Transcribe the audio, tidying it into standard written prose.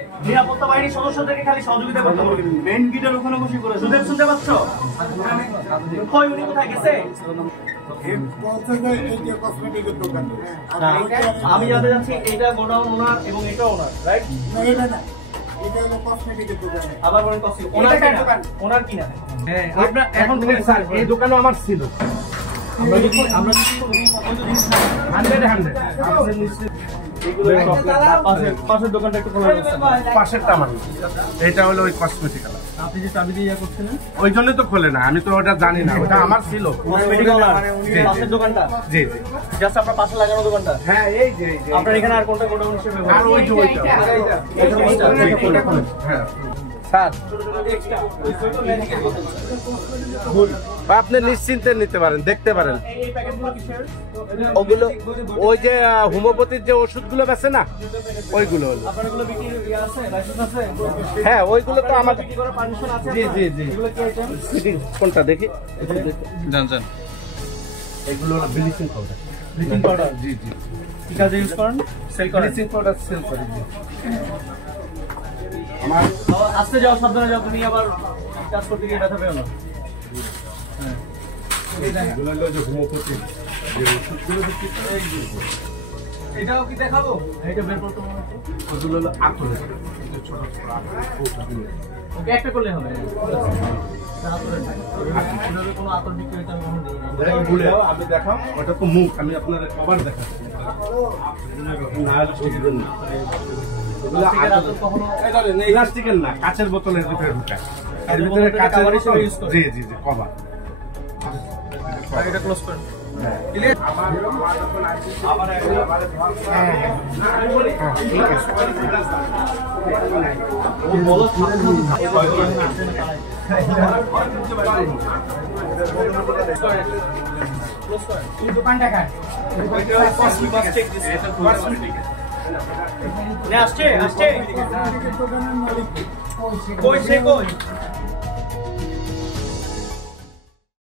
নিরাপত্তা বাহিনীর সদস্যদেরকে খালি সহযোগিতা করতে হবে। মেইন গেটের ওখানে বসে করে শুনতে পাচ্ছ? কই উনি কোথায় গেছে? আমি জানতে চাচ্ছি এটা গোডাউন ওনার এবং এটা ওনার, রাইট? আবার বলেন কসমেটিক ওনার কিনা? হ্যাঁ, আপনার এখন স্যার এই দোকানও আমার ছিল। আমরা পাশের দোকানটা একটু খোলা আছে। পাশেরটা আমার, এটা হলো ওই কসমেটিক। আপনি যে চাবি দিয়ে করছিলেন ওই জন্য তো খোলে না, আমি তো ওটা জানি না, ওটা আমার ছিল। কসমেটিক পাশের দোকানটা? জি জি, জাস্ট আপনার পাশে লাগানো দোকানটা? হ্যাঁ এই যে আপনার এখানে আর কোনটা গোডাউন হিসেবে? আর ওই যে ওইটা। হ্যাঁ স্যার, আপনি নিশ্চিন্তে নিতে পারেন, দেখতে পারেন। ওগুলো ওই যে হোমিওপ্যাথির যে ওষুধগুলো বেছে না, ওইগুলো হলো। হ্যাঁ ওইগুলো তো আমার। জি জি জি, কোনটা দেখি? জানছেন এগুলো হলো ব্লিচিং পাউডার। Bleaching powder? জি জি। কি কাজে ইউজ করেন? সেল করেন? ব্লিচিং পাউডার সেল করি। জি আমার আসতে যাও, সাবধানে যাও, তুমি আবার কাজ করতে গিয়ে ব্যথা পেও না। হ্যাঁ, এগুলো হলো যে হোমিওপ্যাথি যে ওষুধগুলো দিচ্ছি, এটাও কি দেখাবো? এটা বের করতে হবে। ওগুলো হলো আতরের, ছোট ছোট ওষুধগুলো। ওকে একটা করলে হবে। কোনো আতর বিক্রি হইতে আমি দেখাও, ওটা তো মুখ, আমি আপনার আবার দেখাচ্ছি। প্লাস্টিকের না, কাঁচের বোতলের ভিতরে ঢুকায়। এর ভিতরে কাঁচের বোতল। জি জি জি, কভার। এটা ক্লোজ করেন। আসছে আসছে কই সে কই